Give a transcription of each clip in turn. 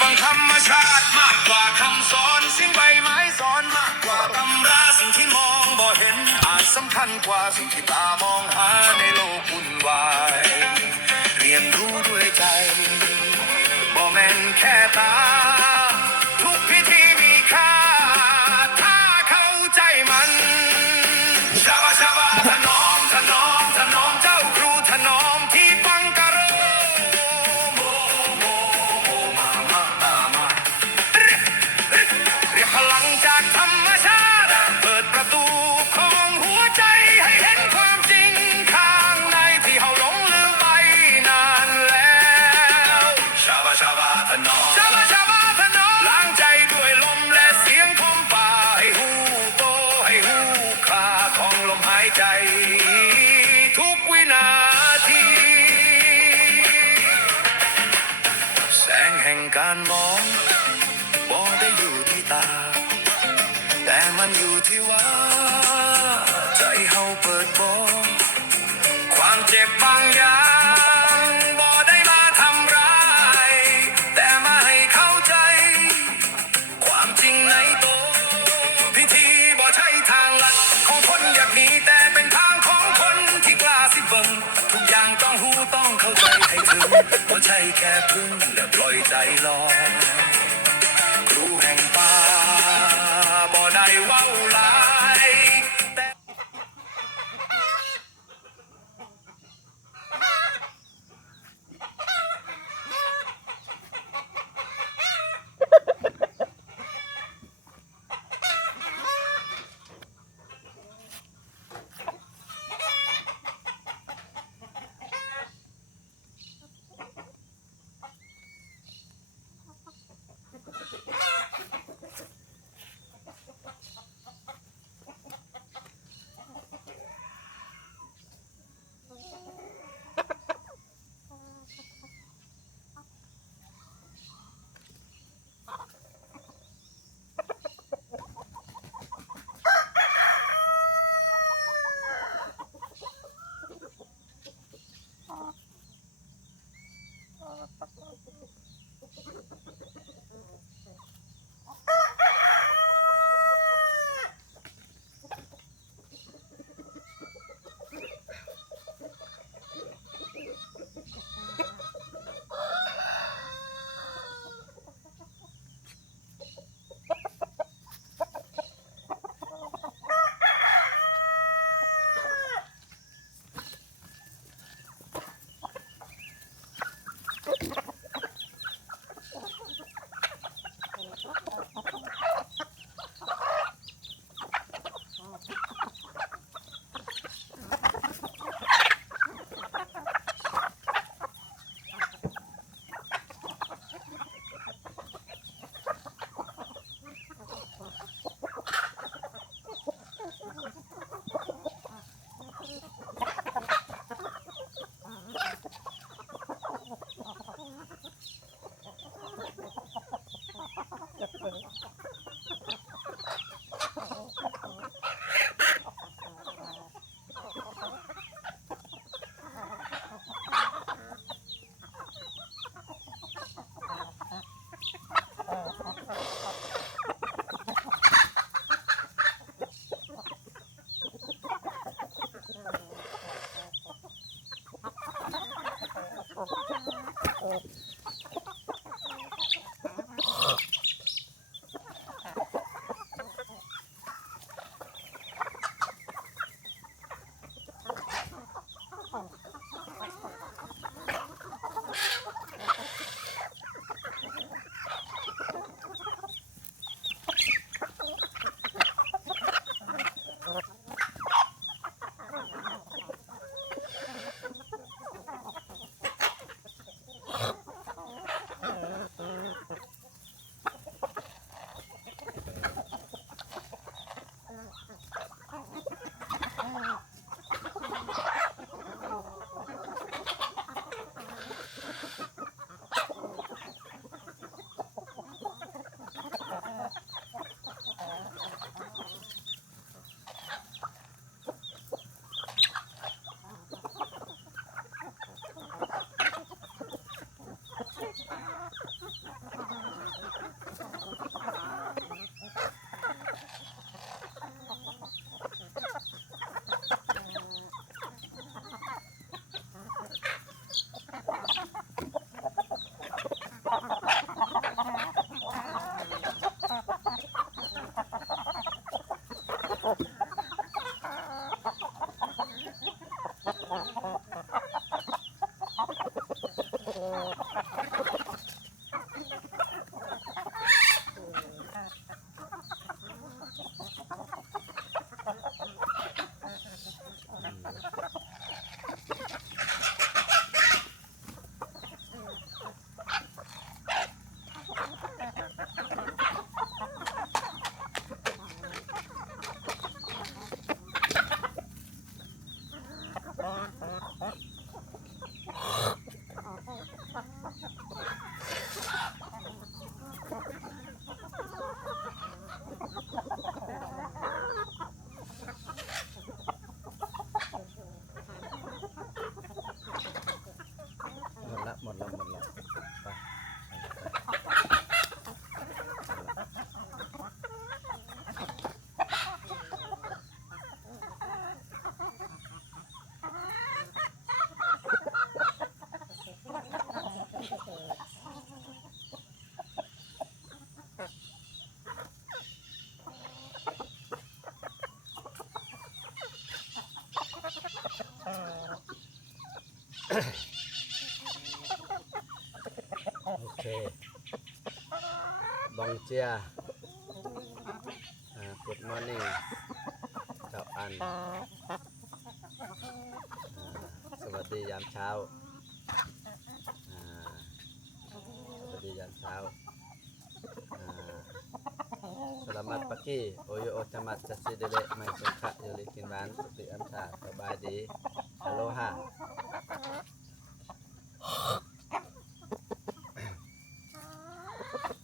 ฟังธรรมชาติมากกว่าคำสอนสิ่งใบไม้สอนมากกว่าตำราสิ่งที่มองบ่เห็นอาจสำคัญกว่าสิ่งที่ตามองหาในโลกวุ่นวายเรียนรู้ด้วยใจบ่แม่นแค่ตาทุกพิธีมีค่าถ้าเข้าใจมันชาบาชาบาถนอมถนอมถนอมเจ้าครูถนอมที่ฟังกะโรโมโมโมมาเรียกพลังจากธรรมชาติเปิดประตูของหัวใจให้เห็นความจริงข้างในที่เฮาหลงลืมไปนานแล้วชาบาชาบาถนอมชาบาชาบาถนอมล้างใจด้วยลมและเสียงของป่าให้หูโตให้หูคลาของลมหายใจทุกวินาทีแสงแห่งการมองบ่ได้อยู่ที่ตาแต่มันอยู่ที่ว่าใจเฮาเปิดบอกความเจ็บบางอย่างบ่ได้มาทำร้ายแต่มาให้เข้าใจความจริงในตัวพิธีบ่ใช่ทางลัดของคนอยากหนีแต่เป็นทางของคนที่กล้าสิเบิ่งทุกอย่างต้องหูต้องเข้าใจให้ถึงบ่ใช่แค่พึ่งและปล่อยใจลอยครูแห่งป่าบ่ได้เว้าหลายแต่ เ โอเคบองเจียgood morning เจ้าอันสวัสดียามเช้าสวัสดียามเช้าSelamat pagi Oyo Ocamat Casidele Mai Sungka Yuli Kinban Suti Amsa สบายดีฮัลโหลฮะ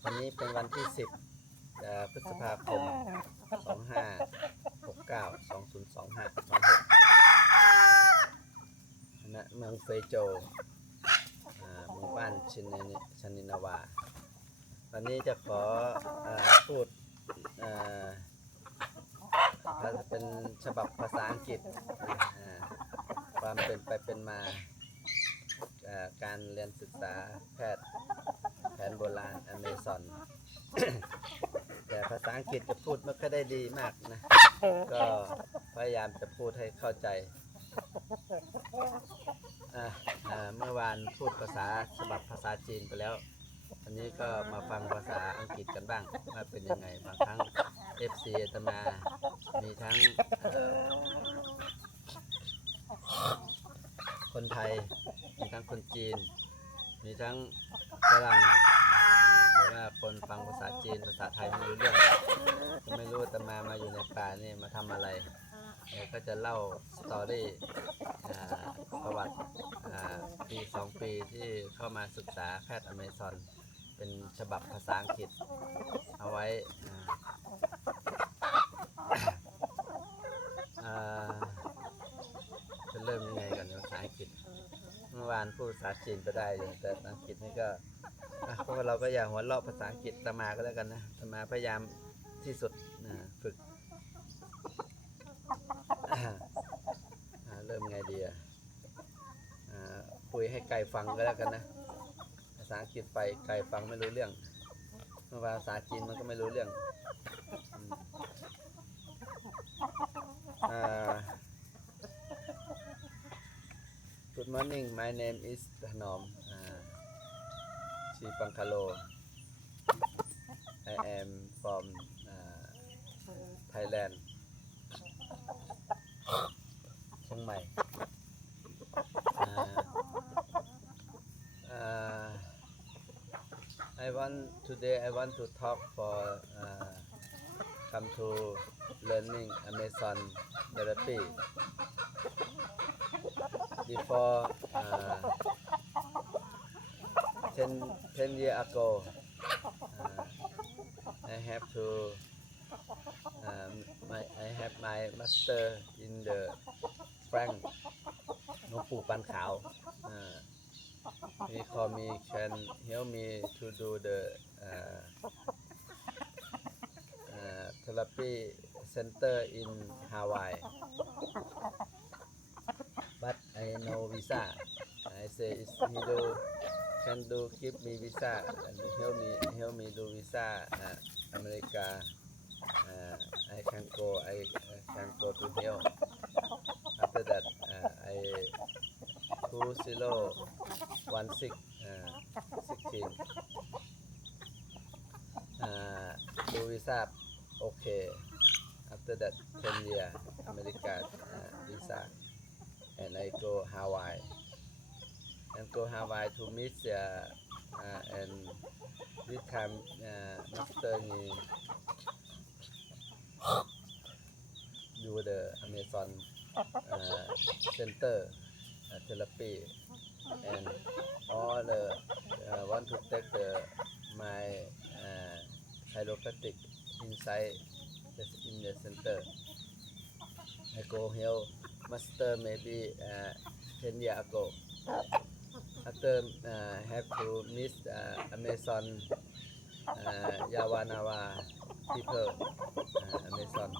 วันนี้เป็นวันที่10พฤษภาคม2569 2025 26ณเมืองเฟยโจหมู่บ้านชินินาวาวันนี้จะขอพูดเป็นฉบับภาษาอังกฤษความเป็นไปเป็นมาการเรียนศึกษาแพทย์แผนโบราณอเมซอน แต่ภาษาอังกฤษจะพูดไม่ค่อยได้ดีมากนะก็พยายามจะพูดให้เข้าใจเมื่อวานพูดภาษาฉบับภาษาจีนไปแล้วอันนี้ก็มาฟังภาษาอังกฤษกันบ้างว่าเป็นยังไงบางครั้ง FC อาตมามีทั้งคนไทยมีทั้งคนจีนมีทั้งฝรั่งหรือว่าคนฟังภาษาจีนภาษาไทยไม่รู้เรื่องก็ไม่รู้อาตมาอยู่ในป่านี่มาทำอะไรก็จะเล่าสตอรี่ประวัติปี 2 ปีที่เข้ามาศึกษาแพทย์อเมซอนเป็นฉบับภาษาอังกฤษเอาไว้จะเริ่มยังไงกันภาษาอังกฤษเมื่อวานพูดภาษาจีนไปได้อยู่แต่ภาษาอังกฤษนี่ก็เพราะว่าเราก็อย่าหัวเราะภาษาอังกฤษตมาก็แล้วกันนะตมาพยายามที่สุดฝึกเริ่มไงดีคุยให้ไก่ฟังก็แล้วกันนะภาษาอังกฤษไปไก่ฟังไม่รู้เรื่องเมื่อวานภาษาจีนมันก็ไม่รู้เรื่องGood morning my name is Dhanom Chipangkalo I am from Thailand Chiang Mai Today I want to talk for come to learning Amazon therapy before 10 years ago I have to I have my master in the Frank หลวงปู่ปันขาวhe call me can help me to do the therapy center in Hawaii but I no visa I say is he do can do give me visa and help me do visa America I can go to help after that I 2016 do visa okay after that 10 year America visa and I go Hawaii to meet and this time master do the Amazon center therapy and all want to take my chiropractic inside in the center I go help master maybe 10 years ago after have to meet Amazon Yawanawa people Amazon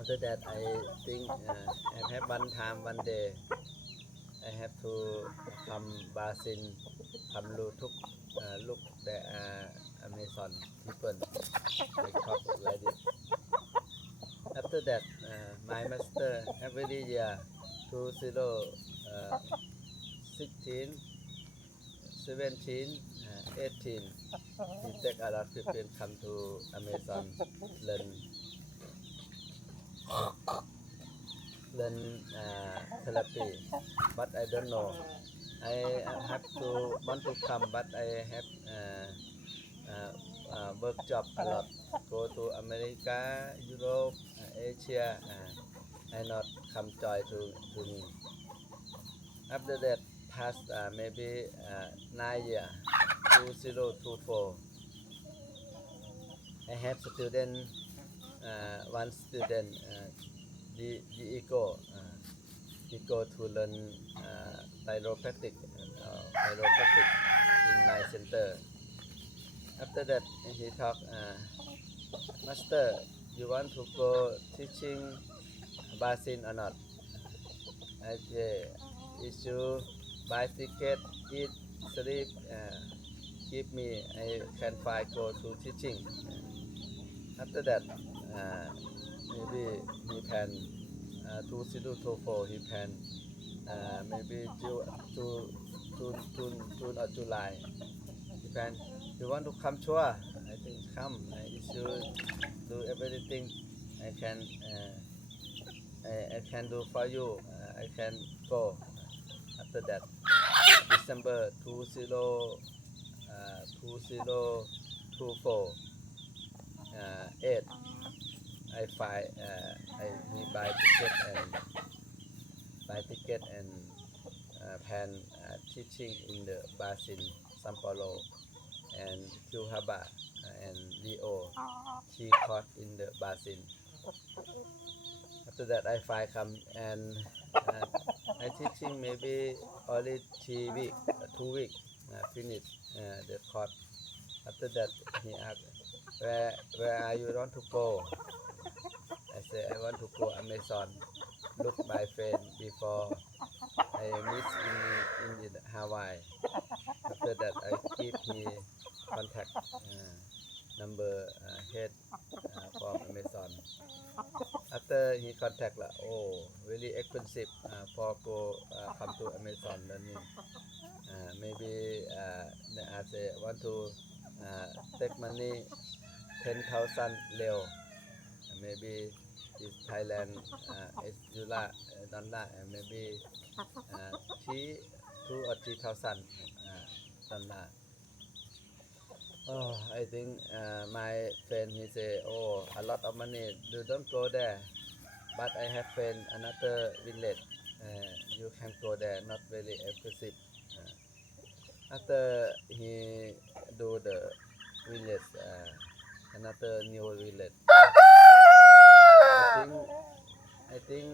after that I think I have one day I have to come Brazil come look the Amazon people I talk like this After that, my master every year 2016, 17, 18, he take a lot of people come to Amazon learn therapy, but I don't know. I have to want to come, but I have work job a lot. Go to America, Europe, Asia. I not come joy to me. After that, past maybe 9 years, 2024. I have student, one student, Diego. He go to learn chiropractic in my center. After that, he talk, Master, you want to go teaching basin or not? I say, if you buy ticket, eat, sleep, give me, I can fly go to teaching. After that, maybe he can 2024 he can maybe June or July. Depend. You want to come sure? I think come. If you do everything, I can I can do for you. I can go. After that, December 2024 8. I buy we buy ticket and plan teaching in the basin Sao Paulo and Cuhaba and Rio. She caught in the basin. After that, I come and I teaching maybe only 3 weeks, 2 weeks, finish the course. After that, he asked, where are you want to go? I say I want to go Amazon. Look my friend before I meet in Hawaii. After that, I give me contact number head from Amazon. After he contact like, oh, really expensive for go come to Amazon learning. Maybe I say want to take money 10,000 leo. Maybe is Thailand is dollar maybe 2 or 3,000 dollar. Oh, I think my friend he say, oh, a lot of money. You don't go there. But I have friend another village. You can go there. Not very expensive. After he do the village, another new village. I think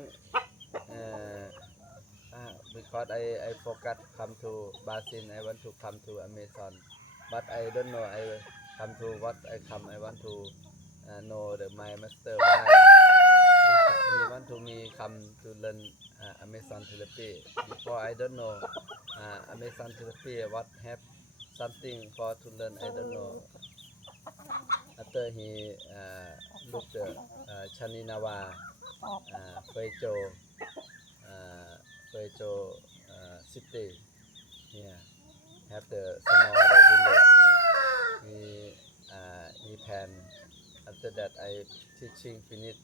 because I forgot come to Basin. I want to come to Amazon, but I don't know. I come to what I come. I want to know my master why he want to me come to learn Amazon therapy. Before I don't know Amazon therapy. What have something for to learn? I don't know. After he looked the Chaninawa, Feijo, city. Yeah, have the small village. He plan. After that, I teaching finish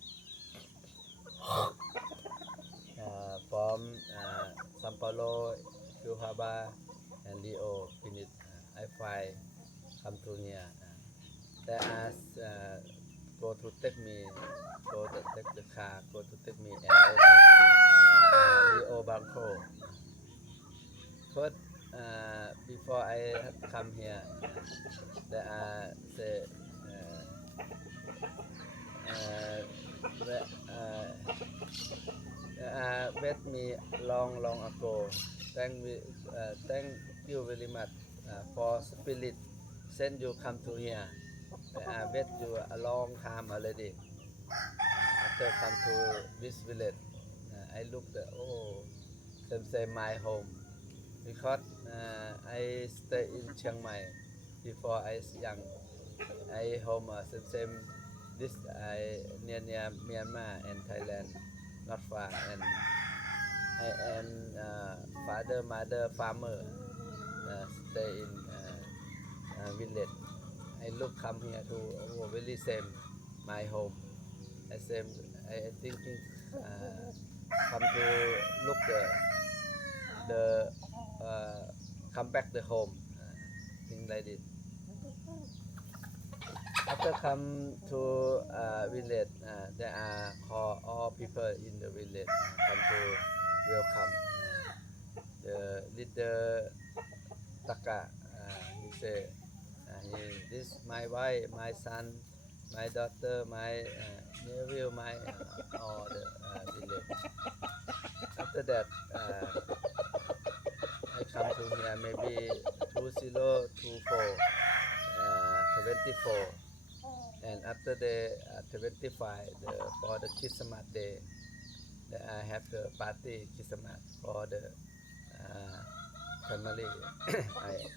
from Sao Paulo, Cuhaba, and Rio finish. I fly come to here. They ask go to take me, go to take the car, go to take me at airport, Rio Bangkok. But before I come here, they say met me long ago. Thank you very much for spirit send you come to here. I met you a long time already. After come to this village, I looked at same my home because I stay in Chiang Mai before I young. I home same this near Myanmar and Thailand, not far, and I and father, mother, farmer stay in village. I look come here to very same my home. I thinking come to look the come back the home. Thing like this. After come to village, there are all people in the village come to welcome the little Taka. He say, this my wife, my son, my daughter, my nephew, my all the village. After that, I come to here maybe 2024, 24. And after the 25, for the Christmas day, I have the party Christmas for the family.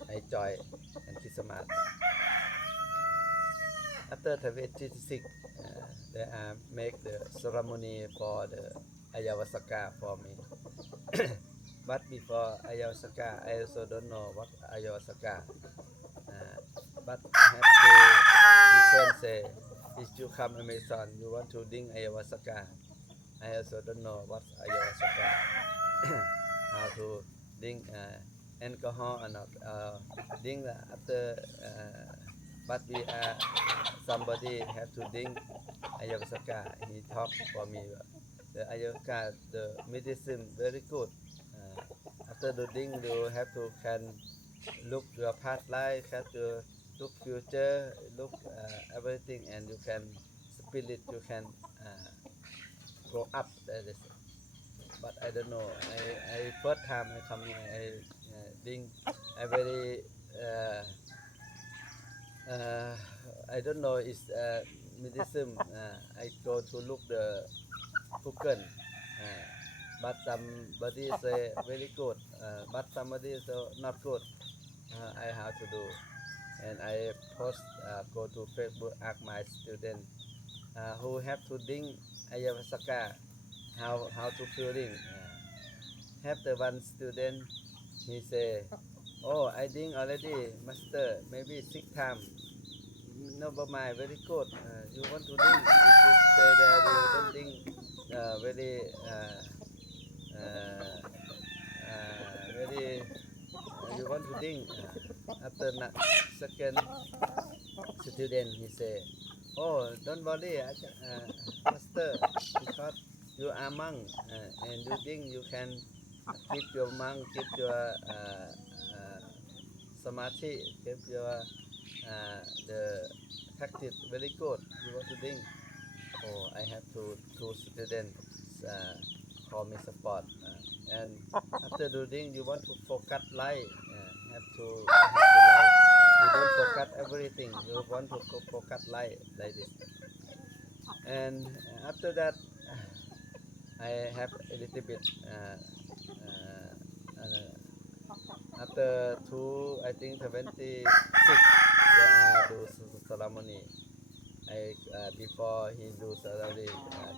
I join and Christmas. After 26, they make the ceremony for the Ayawasaka for me. But before Ayawasaka, I also don't know what Ayawasaka. But have to different say, if you come Amazon, you want to drink Ayawasaka. I also don't know what's Ayawasaka. How to drink alcohol or not. Drink after, but we somebody have to drink Ayawasaka. He talked for me. The Ayawasaka, the medicine very good. After the drink, you have to can look your past life, have to look future, look everything, and you can spirit, you can grow up. That is. But I don't know. I first time I come here, I think I very I don't know. It's medicine. I go to look the Google. But somebody say very good, but somebody say not good. I have to do, and I post go to Facebook, ask my student who have to drink Ayawasaka, how to feeling. Have the one student, he say, oh, I drink already, master, maybe 6 times. No, but my very good. You want to drink? If you stay there, you don't drink very very. You want to drink? After second student, he say, oh, don't worry, master, because you are monk and you think you can keep your monk, keep your samadhi, keep your the practice very good. You want to drink? Oh, I have two students call me support. And after doing, you want to focus light. Have to light. You don't focus everything. You want to focus light like this. And after that, I have a little bit. After I think 26, they do ceremony. Before he do ceremony,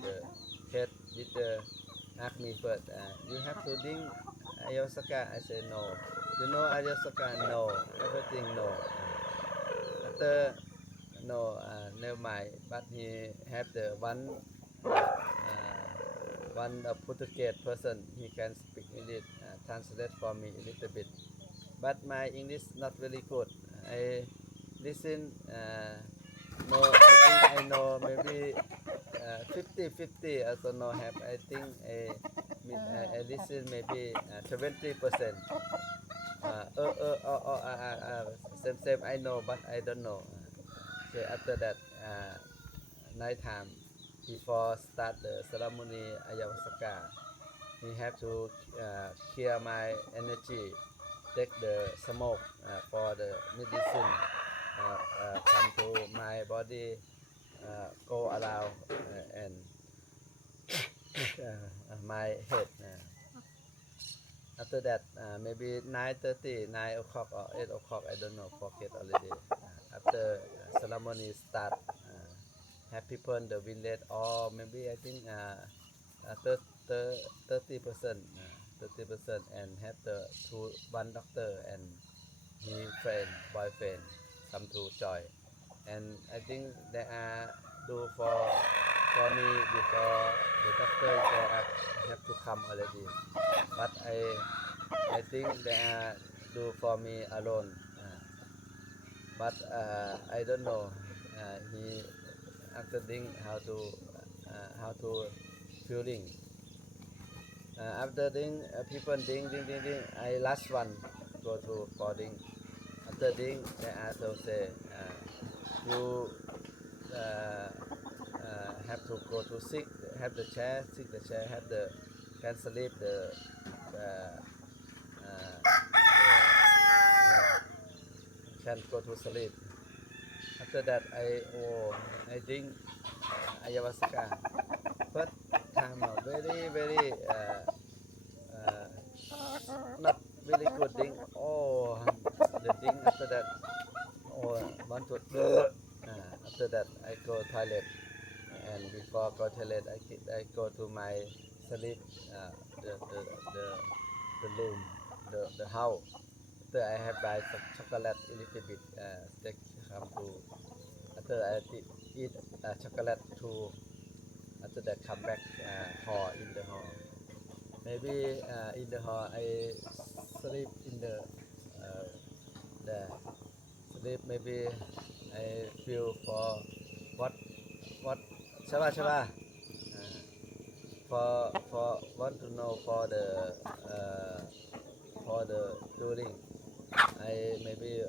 the head leader asked me first, you have to drink Ayawasaka? I said no. You know Ayawasaka? No. Everything no. After no, never mind. But he have the one Portuguese person. He can speak English. Translate for me a little bit. But my English not very good. I listen. No, I think I know maybe 50-50. Also no have. I think I listen maybe 20%. Same. I know, but I don't know. Okay, after that, night time before start the ceremony Ayawasaka, he have to clear my energy, take the smoke for the medicine. Come to my body, go around and my head. After that, maybe 9:30, 9 o'clock or 8 o'clock, I don't know, forget already. After ceremony start, have people in the village, or maybe I think 30%, 30%, and have the one doctor and his friend, boyfriend, come to join. And I think they are do for me before the doctor they have to come already. But I think they are do for me alone. But I don't know. He after think how to feeling. After ding people ding, I last one go to for ding. After ding they also say you have to go to sick, have the chair, sick the chair, have the can sleep uh, can go to sleep. After that I think ayahuasca first time very not really good thing. The thing after that want to after that I go toilet, and before go toilet I go to my sleep, the room, the house. After I have buy some chocolate a little bit, they come to after I eat chocolate too. After that come back hall in the hall. Maybe in the hall I sleep in the sleep. Maybe I feel for what what Shaba for want to know for the during I maybe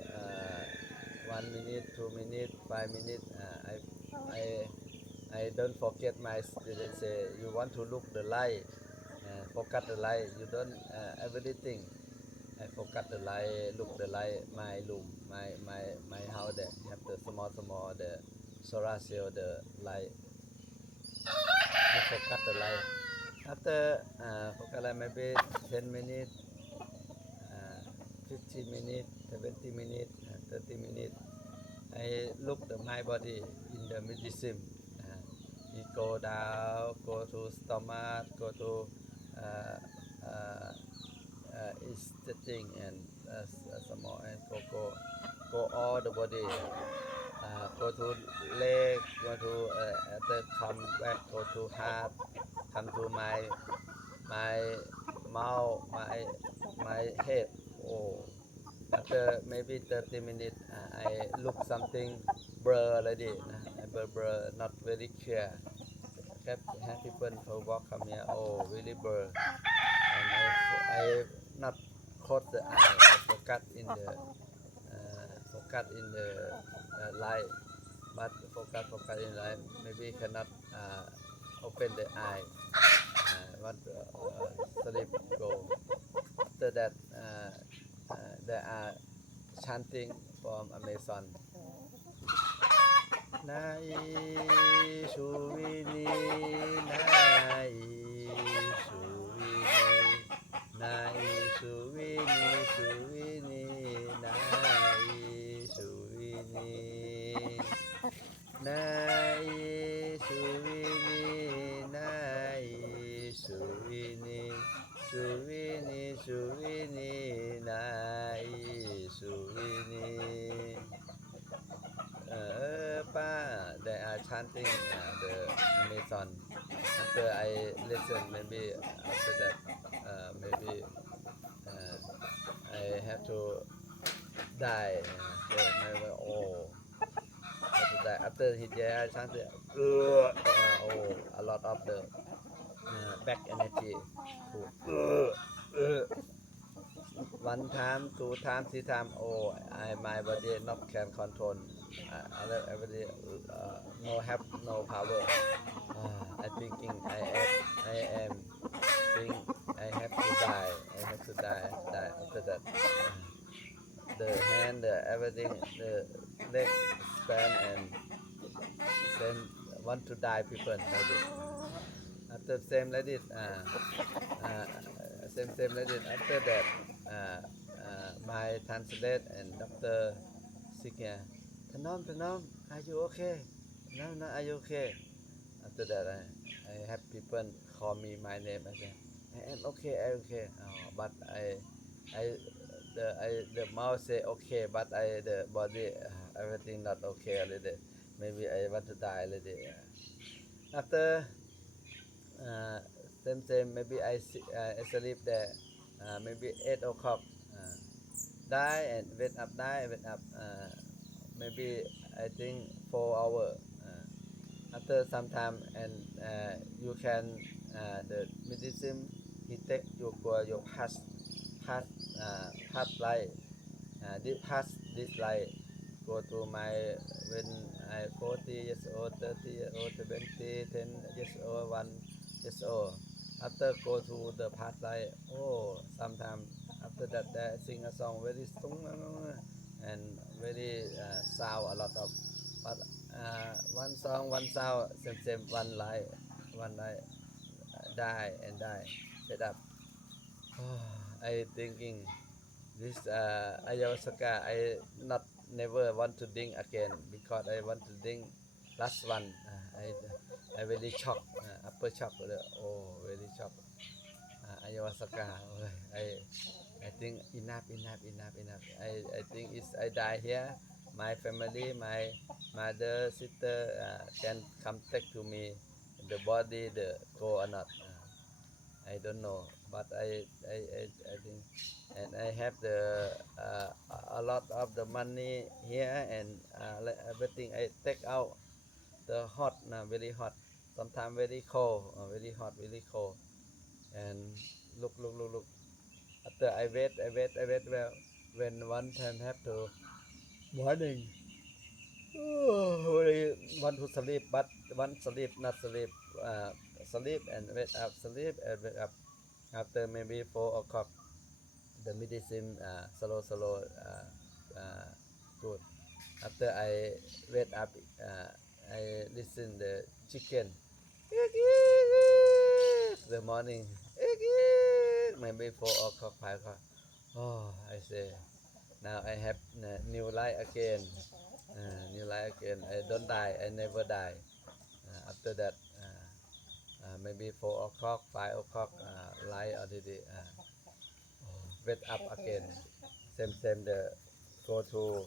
1 minute, 2 minute, 5 minutes. I don't forget my student say you want to look the light, focus the light. You don't everything. I focus the light, look the light. My room, my house that have the small the solar cell the light. I focus the light. After focus light maybe 10 minutes, 15 minutes, 70 minutes, 30 minutes. I look the my body in the medicine. We go down, go to stomach, go to is the thing, and some more, and go all the body. Go to leg, go to after come back, go to heart, come to my mouth, my head. Oh, after maybe 30 minutes, I look something blur already. Blur, not very clear. Have people who walk come here. Oh, really blur. And I not close the eye. I focus in the light. But focus in light. Maybe cannot open the eye. Want sleep go. After that, there are chanting from Amazon. Nai Suvini, Nai Suvini, Nai Suvini, Suvini, Nai Suvini, Nai Suvini, Nai Suvini, Suvini, Suvini, Nai Suvini. They are chanting the Amazon. After I listen, maybe after that, maybe I have to die. Maybe, have to die. After he there chanted, a lot of the back energy. One time, 2 times, 3 times. My body not can control. Everybody no power. I thinking I am think I have to die. I have to die. After that. The hand, everything, the leg span and then want to die people like this. After same like this, same like this. After that, my translate and doctor sick here. Tanom, are you okay? No, are you okay? After that, I have people call me my name. I say, I am okay, I'm okay. Oh, but the mouth say okay, but the body everything not okay a little. Maybe I want to die a little. After uh, same maybe I sleep there. Maybe 8 o'clock. Uh, die and wake up. Maybe I think 4 hour. After some time and you can the medicine he take your past past life this past this life go to my when I 40 years old 30 years old 20 10 years old 1 years old after go to the past life oh sometime after that they sing a song very strong and very sound a lot of but one song one sound same one life die and die fed up I thinking this ayahuasca I not never want to drink again because I want to drink last one I very shocked upper shock oh very shocked ayahuasca I think enough I think it's I die here my family my mother sister can come take to me the body the go or not I don't know, but I think, and I have the a lot of the money here, and everything I take out the hot, very hot, sometimes very cold, very hot, very cold, and look. After I wait. Well, when one time have to morning, really want to sleep, but one sleep not sleep, sleep and wake up, sleep and wake up. After maybe 4 o'clock the medicine slow good after I wake up I listen the chicken the morning maybe 4 o'clock 5 o'clock oh I say now I have new life again new life again I don't die I never die after that maybe 4 o'clock 5 o'clock light already wake up again same the go to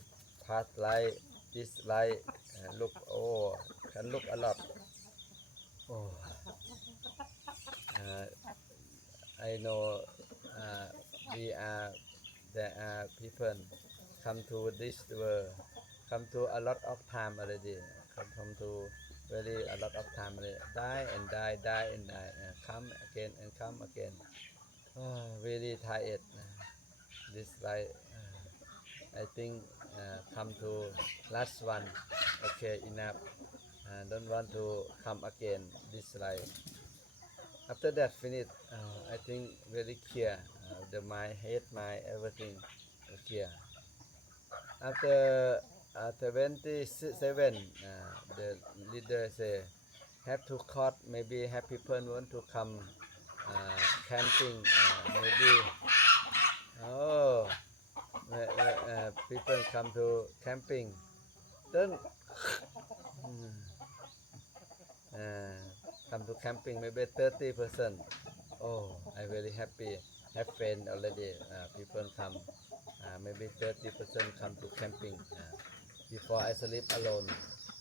past light this light look oh can look a lot oh uh, I know uh, we are there are people come to this world come to a lot of time already come to very a lot of time already die and die and die come again and come again really tired this life I think come to last one. Okay, enough. Don't want to come again this life. After that finish, I think very clear. The my head, my everything clear. After 27, the leader say have to cut. Maybe have people want to come camping. Maybe oh, people come to camping. Then uh, come to camping maybe 30%. Oh, I very happy. Have friend already. People come. Maybe 30% come to camping. Before I sleep alone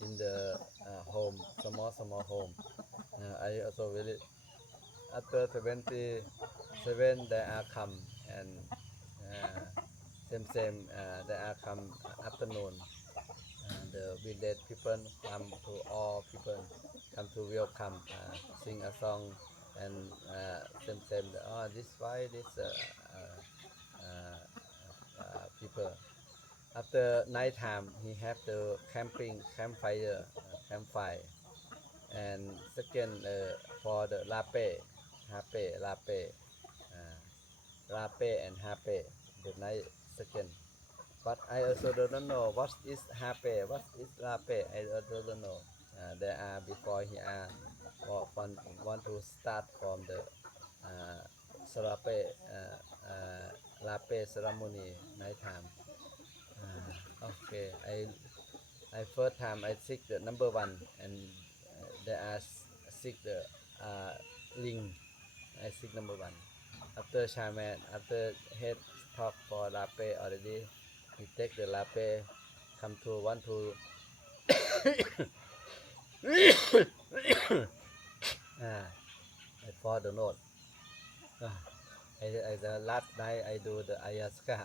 in the home, small home. I also really after 27 they are come and same they are come afternoon the village people come to all people come to welcome sing a song and same oh this why this people after night time he have the campfire and second for the lape and hape the night second but I also don't know what is hape, what is lape. I also don't know. There are before here want to start from the serape lape ceremony night time. Okay, I first time I seek the number one, and there are seek the ling. I seek number one. After shaman, after head talk for lape already, he take the lape, come to want to I for the note. The last night I do the ayahuasca.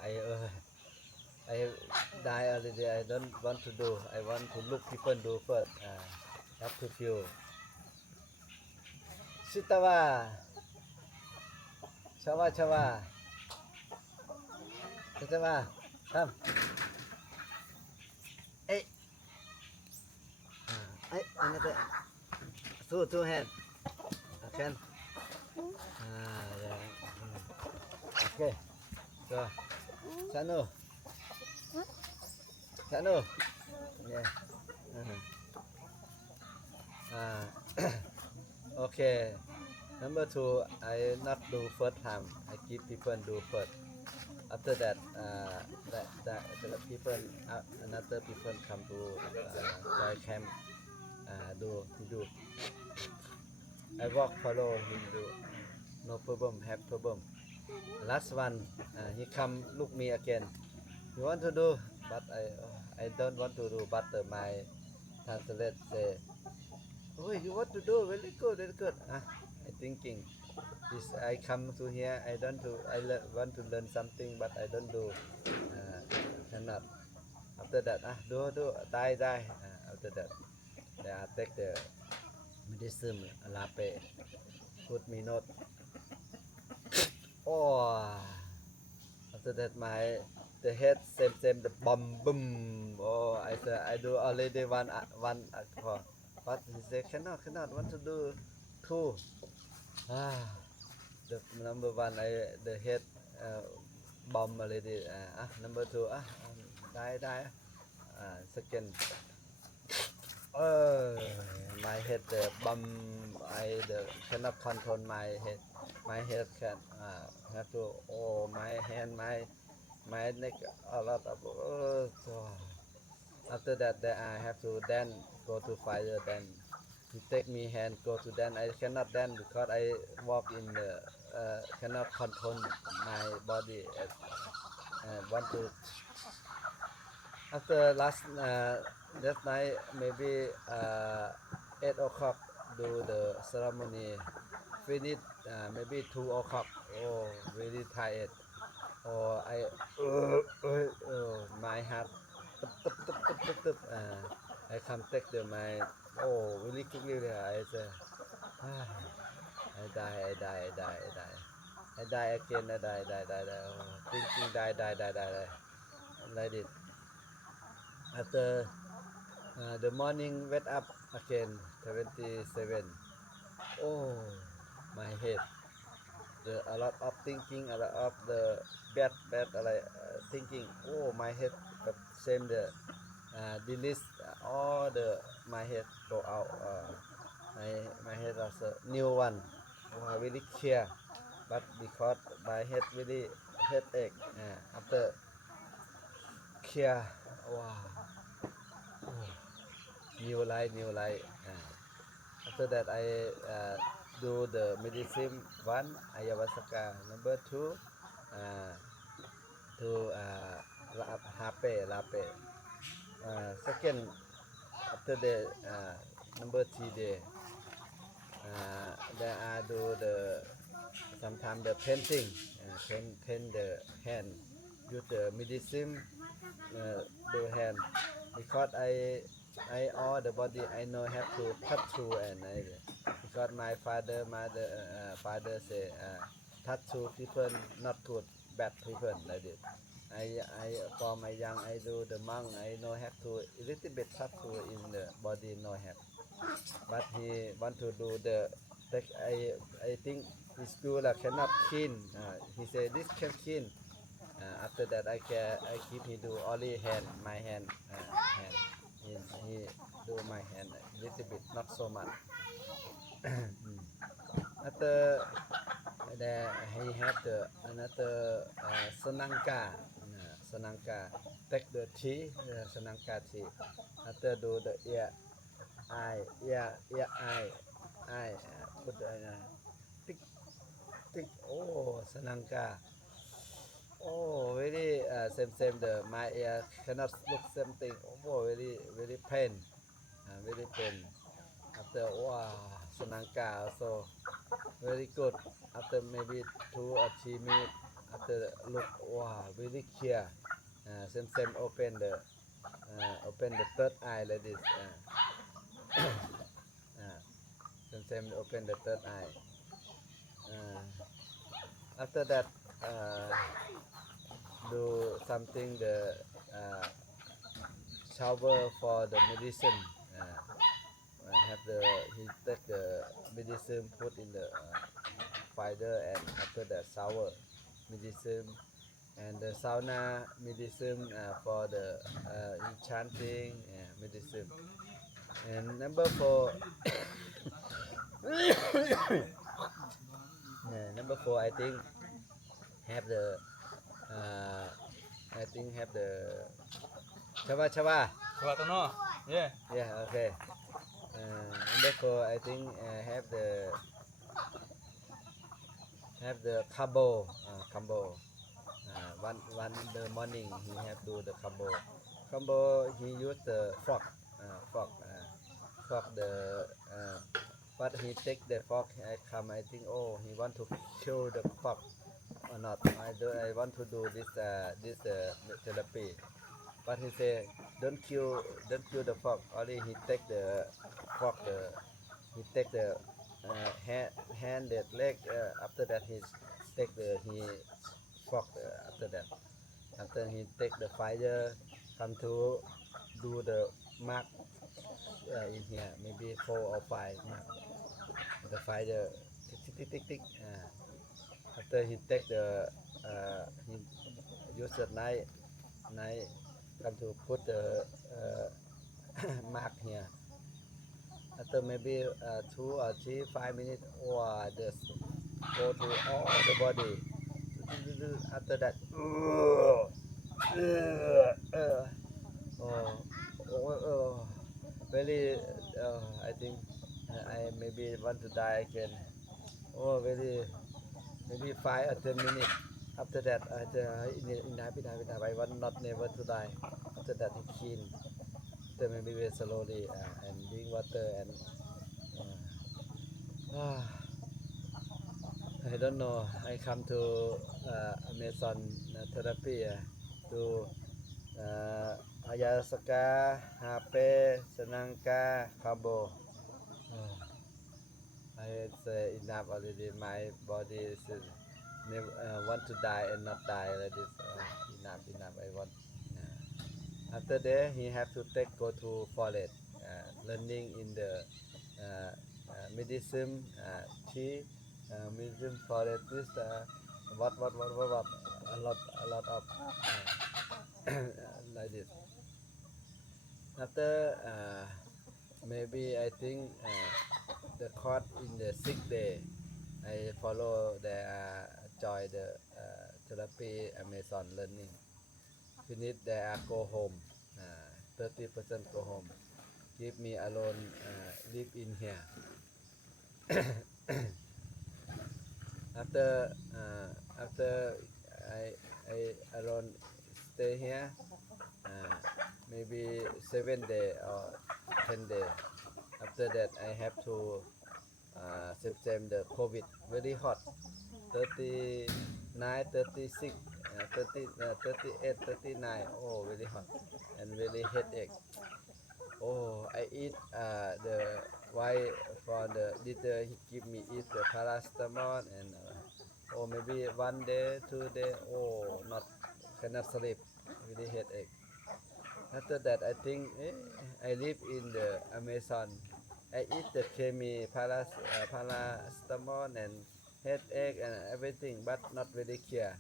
I die already. I don't want to do. I want to look people do first. Have to feel. Sitawa, chawa chawa, chawa, come. Hey, hey, another. Two hand. Okay. Yeah. Okay. So, Sanu. Sanu. Yeah. Okay. Number two, I not do first time. I give people do first. After that, the people, another people come to join camp. He do. I walk follow him do. No problem. Have problem. Last one, he come look me again. You want to do, but I don't want to do. But my translate say, oh, you want to do? Very good, very good. I thinking. This I come to here. I don't do. Want to learn something, but I don't do. Cannot. After that, do die. After that, they take the medicine lape. Put me note. Oh, after that the head same the bomb boom. Oh, I do already one for, but he said cannot want to do two. The number one the head bomb already. Number two die. Second. Uh, my head the bomb. I cannot control my head. My head can have to. Oh, my hand, my neck, a lot of. So after that, I have to then go to fire. Then he take me hand go to then. I cannot then because I walk in the cannot control my body. Want to after last that night maybe 8 o'clock do the ceremony finish maybe 2 o'clock. Oh, very tired. Or my heart tup. I come take my really quickly I say I die again. I die. Thinking die like it. After the morning wake up again 77. Oh, my head. A lot of thinking, a lot of the bad thinking. Oh, my head same the delete all the my head go out. My head also new one. Oh, really clear, but because my head really headache. After clear, wow. New light. After that, I do the medicine one, ayahuasca. Number two, to lape. Second, after the number 3 day, then I do the sometimes the painting, paint the hand, use the medicine, do hand because I all the body I know have to tattoo and because my father say tattoo people not good, bad people like this. I for my young I do the monk I know have to a little bit tattoo in the body no have, but he want to do the I think his school cannot clean. He say this can clean. After that I keep he do only my hand. He do my hand a little bit, not so much. After that he have the another Sananka. Sanangka. Take the tea, Sanangka tea. After do the eye, put the tick, tick. Oh, Sanangka. Oh, very same. The my ear cannot look same thing. Oh, very pain, very pain. After wow, Sanangka also very good. After maybe 2 or 3 minutes, after look wow, very clear. Same open the third eye like this. Same open the third eye. After that, do something the shower for the medicine. Have the he take the medicine put in the fire and after that shower medicine and the sauna medicine for the enchanting medicine. And number 4, number 4, I think have the uh, have the chawa. Coba tono. Yeah. Yeah, okay. Number 4, I think have the combo. One the morning he have do the combo. Combo he use the fork the but he take the fork. I think oh he want to kill the fork or not. I want to do this therapy. But he say don't kill the fork. Only he take the fork he take the hand that leg after that he take the he fork after that. After he take the fire come to do the mark in here maybe 4 or 5 mark the fire tick. After he take the he use the knife come to put the mark here. After maybe 2 or 3 5 minutes or just go to all the body. After that very I think I maybe want to die again. Oh, very maybe 5 or 10 minutes. After that, enough. I want not never to die. After that, he clean. After maybe very slowly and drink water and I don't know. I come to Amazon therapy to Ayasaka, HP, Sanangka, Kabo. I say enough already. My body is never want to die and not die like this. Enough. I want. After that, he have to go to forest, learning in the medicine tea, medicine forest. This what a lot of like this. After maybe I think the court in the 6 day I follow the join the therapy Amazon learning. Finish there go home. 30% go home. Give me alone. Live in here. After I alone stay here. Maybe 7 day or 10 day. After that I have to same the COVID very hot 39 36 30 38 39 oh very hot and very headache. Oh I eat the why for the leader he give me eat the paracetamol and oh maybe 1 day 2 day oh not cannot sleep really headache. After that, I think I live in the Amazon. I eat the paracetamol and headache and everything, but not very clear.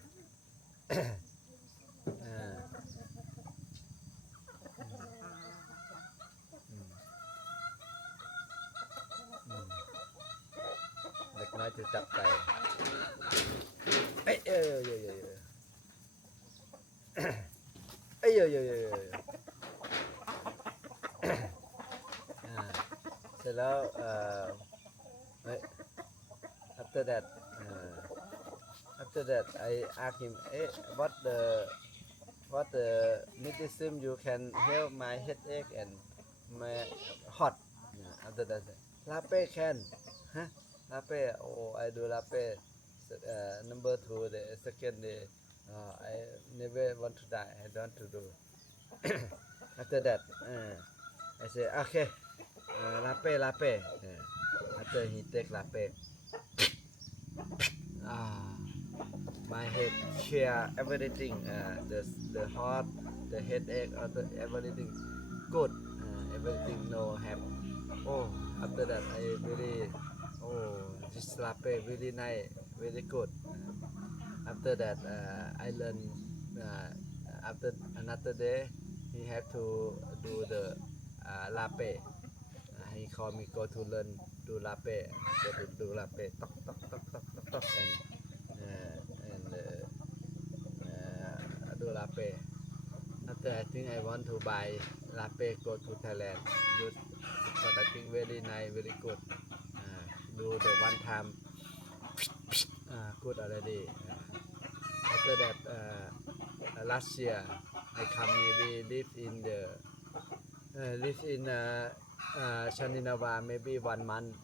เด็กน้อยจะจับไก่เอ้ย yo. เสร็จแล้วเฮ้ย after that after that I ask him what the medicine you can help my headache and my hot after that lape can huh lape oh I do lape number 2 the second day I never want to die I don't to do after that I say okay lape after he take lape my head clear everything the heart the headache everything good everything no have oh after that I really this lape really nice very good after that I learn after another day he have to do the lape he call me go to learn do lape go to do lape tok and do lape after I think I want to buy lape go to Thailand use because I think very nice very good do the one time good already after that last year I come maybe live in the Shaninava maybe 1 month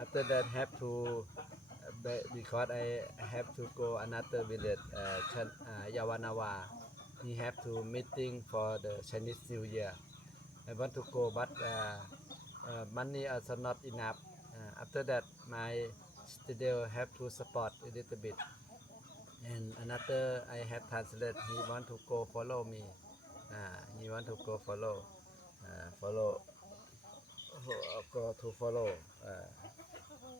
after that have to because I have to go another village Yawanawa he have to meeting for the Chinese New Year I want to go but money also not enough after that my studio have to support a little bit and another I have translate he want to go follow me he want to go follow go to follow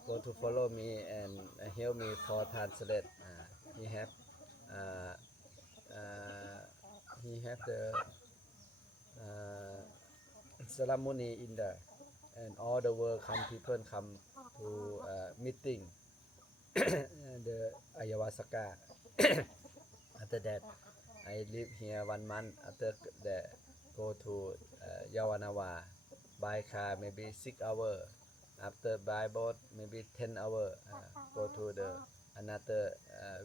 go to follow me and help me for translate he have uh, he have the ceremony in there and all the world come people come to meeting the Ayahuasca after that I live here 1 month after that go to Yawanawa by car maybe 6 hours after by boat maybe 10 hours go to the another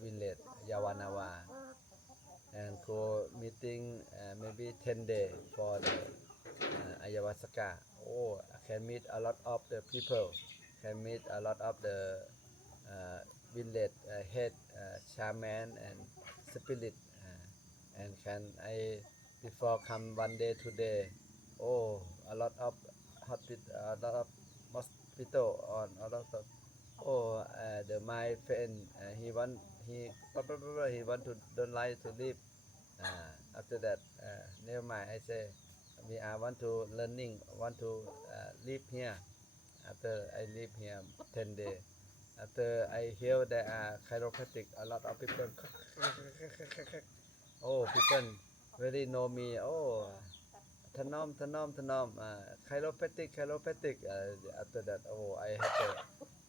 village Yawanawa and go meeting maybe 10 days for the Ayahuasca oh I can meet a lot of the people can meet a lot of the village head shaman and spirit and can I before come 1 day 2 day oh a lot of hospital a lot of mosquito on a lot of the my friend he want he want to don't like to live after that never mind I say we are want to learning want to live here after I live here 10 days after I hear there are chiropractic a lot of people oh people really know me oh Tanom chiropractic after that oh I have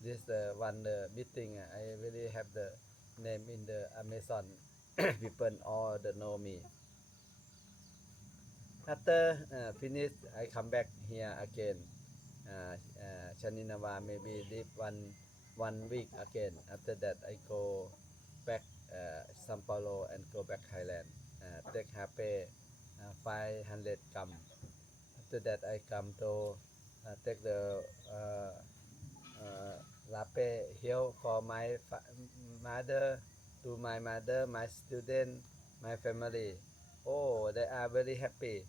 this one meeting I really have the name in the Amazon people all the know me after finish I come back here again Shaninava maybe live one week again after that I go back Sao Paulo and go back Thailand take happy 500 gram after that I come to take the lape here for my mother to my mother my student my family oh they are very happy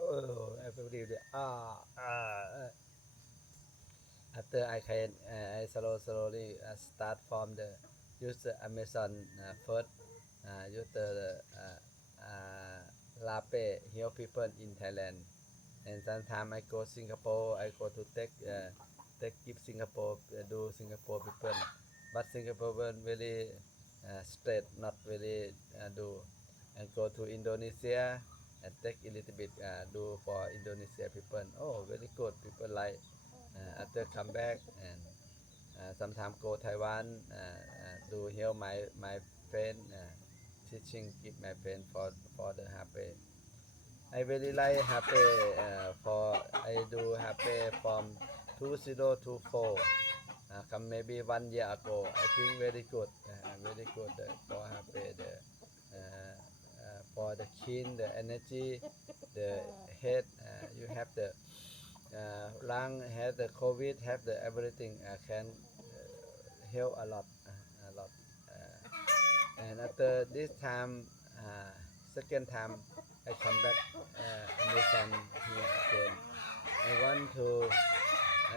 oh everybody after I can I slowly start from the use the Amazon first use the lape help people in Thailand and sometimes I go Singapore I go to take give Singapore do Singapore people but Singapore very straight not very do and go to Indonesia and take a little bit do for Indonesia people oh very good people like after come back and sometimes go Taiwan do help my friend teaching give my friend for the happy. I really like happy for I do happy from 2024. Come maybe 1 year ago. I think very good for happy for the keen the energy the head you have the lung have the COVID have the everything can help a lot and after this time second time I come back Amazon here again I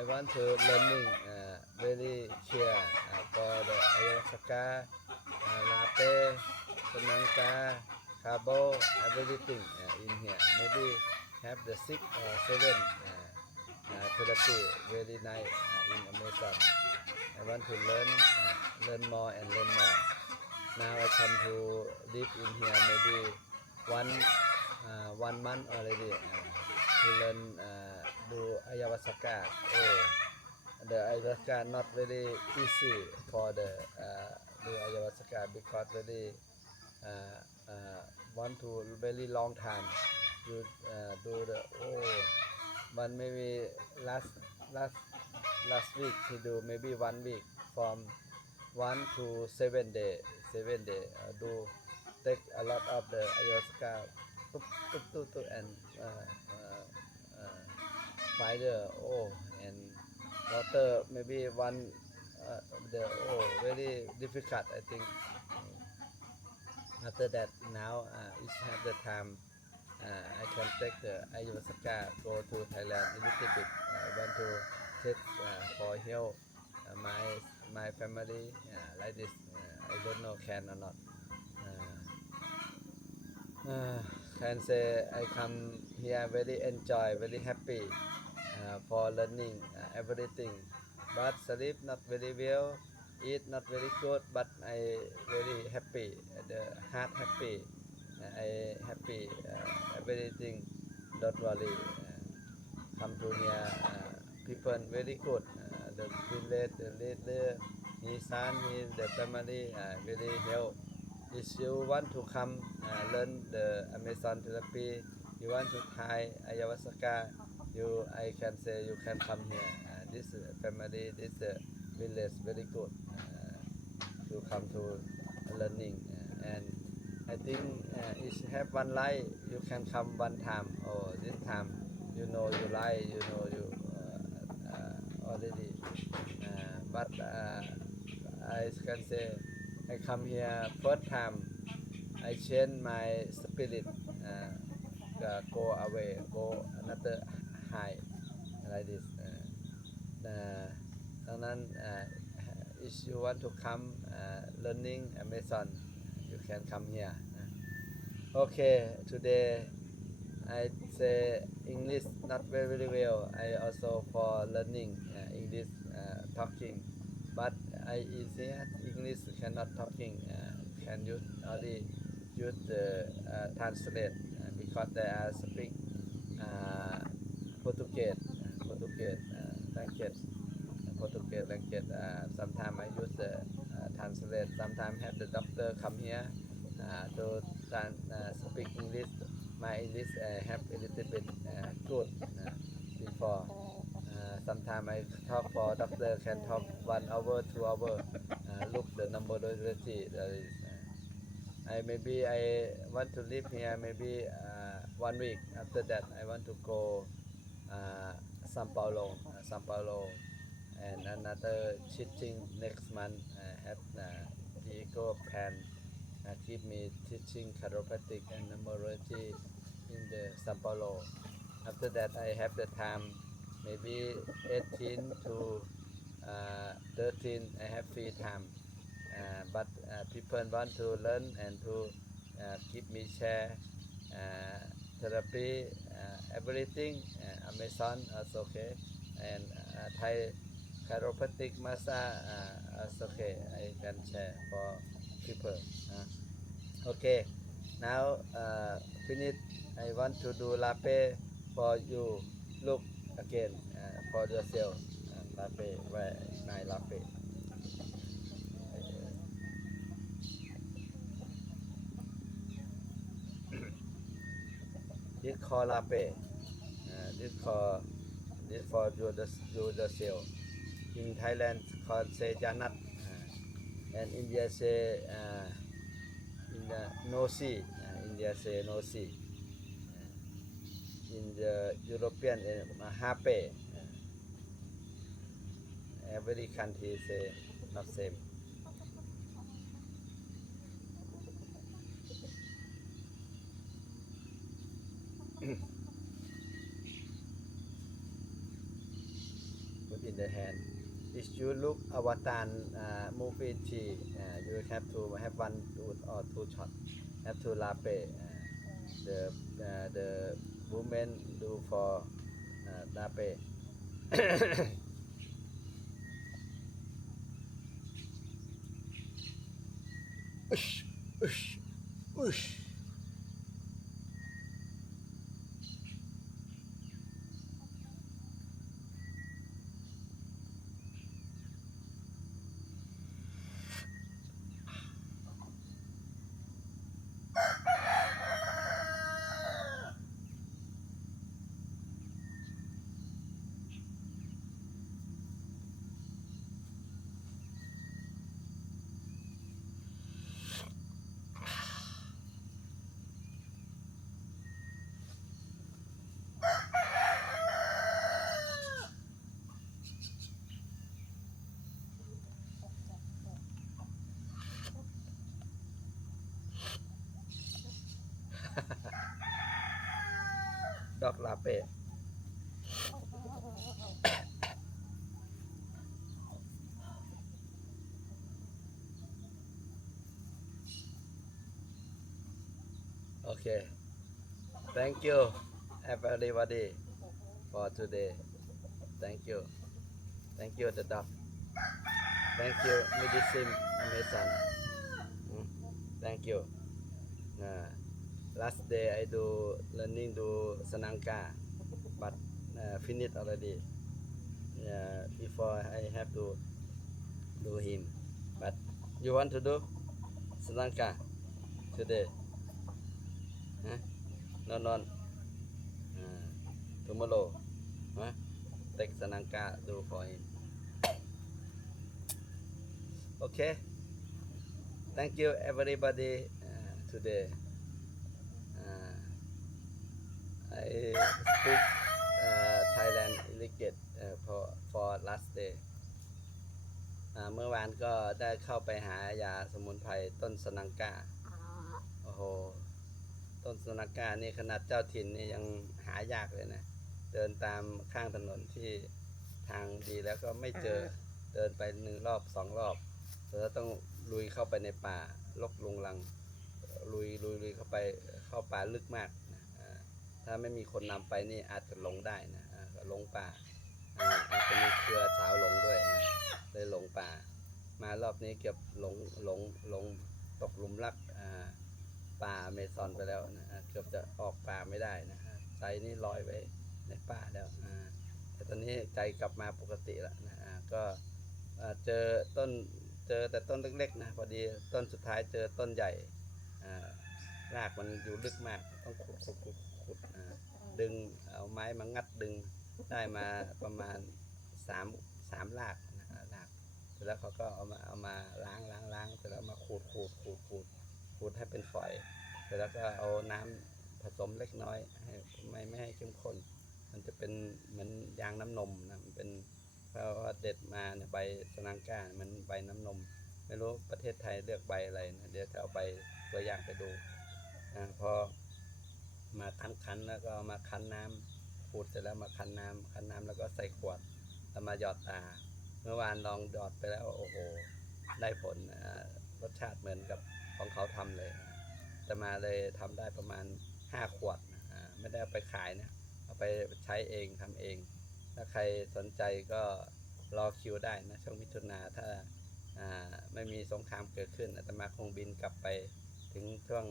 want to learning very clear for the ayahuasca latte Penangka Cabo everything in here maybe have the 6 or 7 therapy very nice in Amazon I want to learn more and learn more now I come to live in here maybe one month already to learn do ayahuasca the ayahuasca not very easy for the do ayahuasca because very want to very long time you do the but maybe last week he do maybe 1 week from 1 to 7 day do take a lot of the ayahuasca and spider and water maybe one the very difficult I think after that now is have the time I can take the ayahuasca go to Thailand a little bit want to take for help my family like this I don't know can or not can say I come here very enjoy very happy for learning everything but sleep not very well eat not very good but I very happy the heart happy I happy everything don't worry come to here people very good the village the leader his son his the family very help if you want to come learn the Amazon therapy you want to try ayahuasca I can say you can come here this family this village very good to come to learning and I think if you have one life you can come one time or this time you know you like you know you already but I can say I come here first time I change my spirit go away go another high like thisดังนั้น if you want to come learning Amazon you can come here okay today I say English not very well I also for learning English talking but I easy English cannot talking can you only use the translate because they are speak Portuguese language sometimes I use the translate sometimes have the doctor come here to speak English my English have a little bit good before sometimes I talk for doctor can talk 1 hour 2 hour look the numerology that is I maybe I want to live here maybe 1 week after that I want to go Sao Paulo and another teaching next month have Diego plan give me teaching chiropractic and numerology in the Sao Paulo after that I have the time maybe 18 to 13 I have free time but people want to learn and to give me share therapy everything Amazon is okay and Thai chiropractic massage is okay I can share for people okay now finish I want to do latte for you look again for yourself latte where my latte this called latte this for the sale in Thailand called sejanat and India say in the nosi India say nosi in the European hape every country say not same put in the hand if you look Avatar movie you have to have one or two shot have to lape the women do for lape ush dog lape okay thank you everybody for today thank you the dog thank you medicine Amazon thank you last day I do learning do Sananka but finished already before I have to do him but you want to do Sananka today no tomorrow take Sananka do for him okay thank you everybody today I speak Thailand Illicit for last dayเมื่อวานก็ได้เข้าไปหายาสมุนไพรต้นสนังกาโอ้โหต้นสนังกานี่ขนาดเจ้าถิ่นนี่ยังหายากเลยนะเดินตามข้างถนนที่ทางดีแล้วก็ไม่เจอเดินไป1รอบ2รอบแล้วต้องลุยเข้าไปในป่าลกลุงลังลุยเข้าไปเข้าป่าลึกมากถ้าไม่มีคนนำไปนี่อาจจะหลงได้นะหลงป่าอาจจะมีเครือสาวหลงด้วยเลยหลงป่ามารอบนี้เกือบหลงตกหลุมรักป่าเมซอนไปแล้วนะเกือบจะออกป่าไม่ได้นะใจนี่ลอยไปในป่าแล้วแต่ตอนนี้ใจกลับมาปกติแล้วนะก็เจอแต่ต้นเล็กๆนะพอดีต้นสุดท้ายเจอต้นใหญ่รากมันอยู่ลึกมากต้องขุดดึงเอาไม้มางัดดึงได้มาประมาณ3รากนะรากเสร็จแล้วเขาก็เอามาล้างเสร็จแล้วมาขูดให้เป็นฝอยเสร็จแล้วก็เอาน้ำผสมเล็กน้อยให้ไม่ให้เข้มข้นมันจะเป็นเหมือนยางน้ำนมนะมันเป็นเพราะว่าเด็ดมาเนี่ยใบสนังก้ามันใบน้ำนมไม่รู้ประเทศไทยเลือกใบอะไรนะเดี๋ยวจะเอาใบตัวอย่างไปดูพอมาคั้นแล้วก็มาคั้นน้ำขูดเสร็จแล้วมาคั้นน้ำแล้วก็ใส่ขวดแล้วมาหยอดตาเมื่อวานลองหยอดไปแล้วโอ้โหได้ผลรสชาติเหมือนกับของเขาทำเลยแต่มาเลยทำได้ประมาณ5ขวดไม่ได้เอาไปขายนะเอาไปใช้เองทำเองถ้าใครสนใจก็รอคิวได้นะช่วงมิถุนาถ้าไม่มีสงครามเกิดขึ้นอาตมาคงบินกลับไปถึงช่วง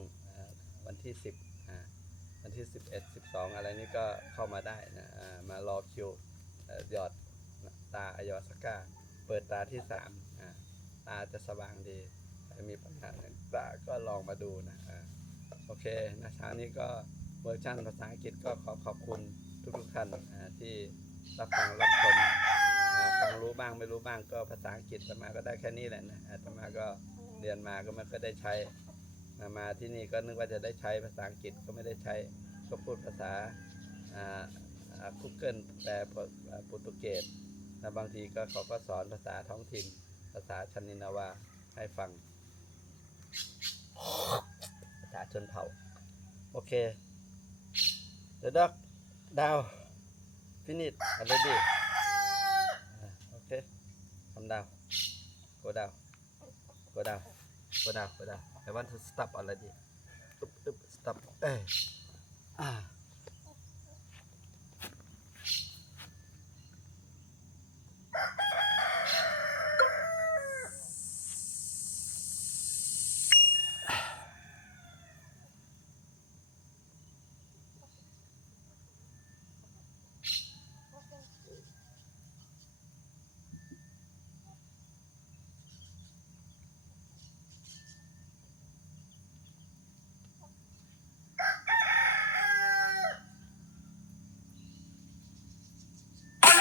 วันที่10วันที่11 12อะไรนี้ก็เข้ามาได้นะมารอคิวหยอดตาอยอสก้าเปิดตาที่3ตาจะสว่างดีถ้ามีปัญหาตาก็ลองมาดูนะโอเคนะเช้านี้ก็ เวอร์ชันภาษาอังกฤษก็ขอขอบคุณทุกท่านที่รับฟังรับชมฟังรู้บ้างไม่รู้บ้างก็ภาษาอังกฤษอาตมาก็ได้แค่นี้แหละนะอาตมาก็เรียนมาก็ไม่เคยได้ใช้มาที่นี่ก็นึกว่าจะได้ใช้ภาษาอังกฤษก็ไม่ได้ใช้ก็พูดภาษาGoogle แปลโปรตุเกสบางทีก็เขาก็สอนภาษาท้องถิ่นภาษาชนินาวาให้ฟังภาษาชนเผ่าโอเคThe dog down finish already okay come down go down go down go down go down I want to stop already stop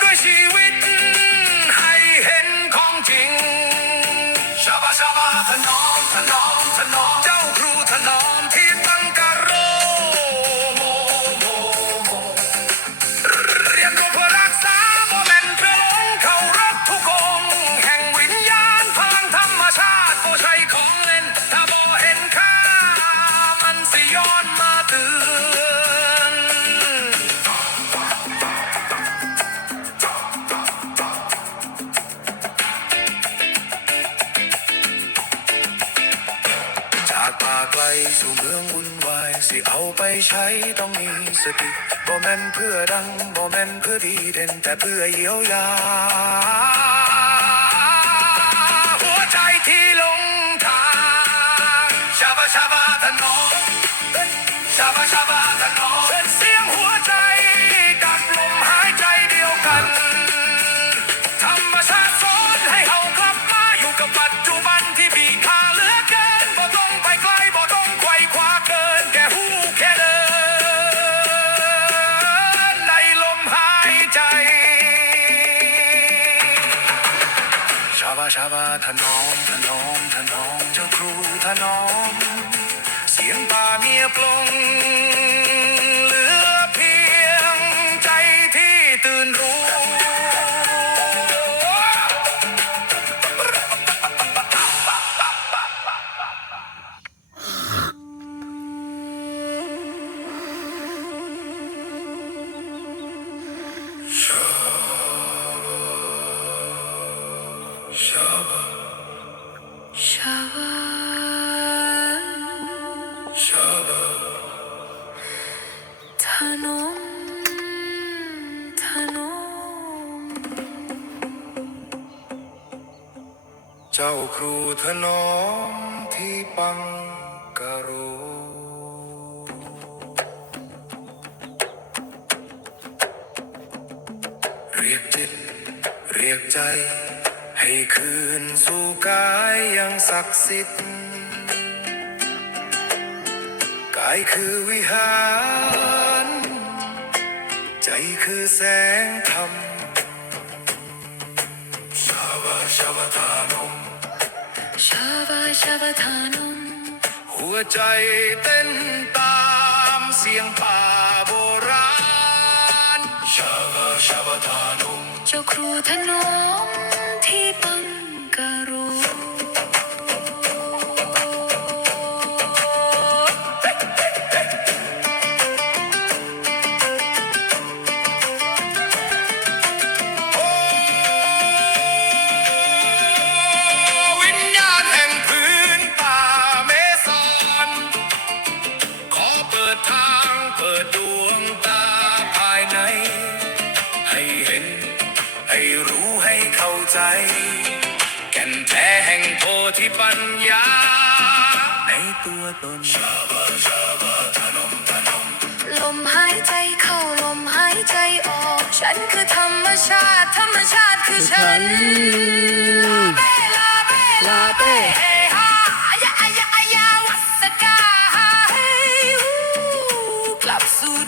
ด้วยชีวิตให้เห็นของจริงชาบาชาบาถนอมถนอมถนอมเจ้าครูถนอมที่ตั้งกะโรโมโมโมเรียนรู้เพื่อรักษาโมเมนต์เพื่อหลงเคารพทุกองค์แห่งวิญญาณพลังธรรมชาติโบใช่ของเล่นถ้าโบเห็นค่ามันสิย้อนมาเตือน จากป่าไกลสู่เมืองวุ่นวายสิเอาไปใช้ต้องมีสติบ่แม่นเพื่อดังบ่แม่นเพื่อดีเด่นแต่เพื่อเยียวยาหัวใจที่หลงทางชาบาชาบาถนอมชาบาชาบาถนอมเป็นเสียงหัวใจกับลมหายใจเดียวกันธรรมชาติสอนให้เขากลับมาอยู่กับปัจจุบันที่มีค่าเหลือเกินบ่ต้องไปไกลบ่ต้องไขว่คว้าเกินแค่หูแค่เดินในลมหายใจชาบาชาบาถนอมถนอมถนอมเจ้าครูถนอมเสียงป่าเมียปลงเหลือเพียงใจที่ตื่นรู้ ถนอมถนอมเจ้าครูถนอมที่ปังกะโรเรียกจิตเรียกใจให้คืนสู่กายยังศักดิ์สิทธิ์กายคือวิหารใจคือแสงธรรมชาบาชาบาทานมชาบาชาบาทานมหัวใจเต้นตามเสียงป่าโบราณชาบาชาบาทานมเจ้าครูถนอมที่ปังกะโรเปิดดวงตาภายในให้เห็นให้รู้ให้เข้าใจแก่นแท้แห่งโพธิปัญญาในตัวตนชาบาชาบาทนมทนมลมหายใจเข้าลมหายใจออกฉันคือธรรมชาติธรรมชาติคือฉัน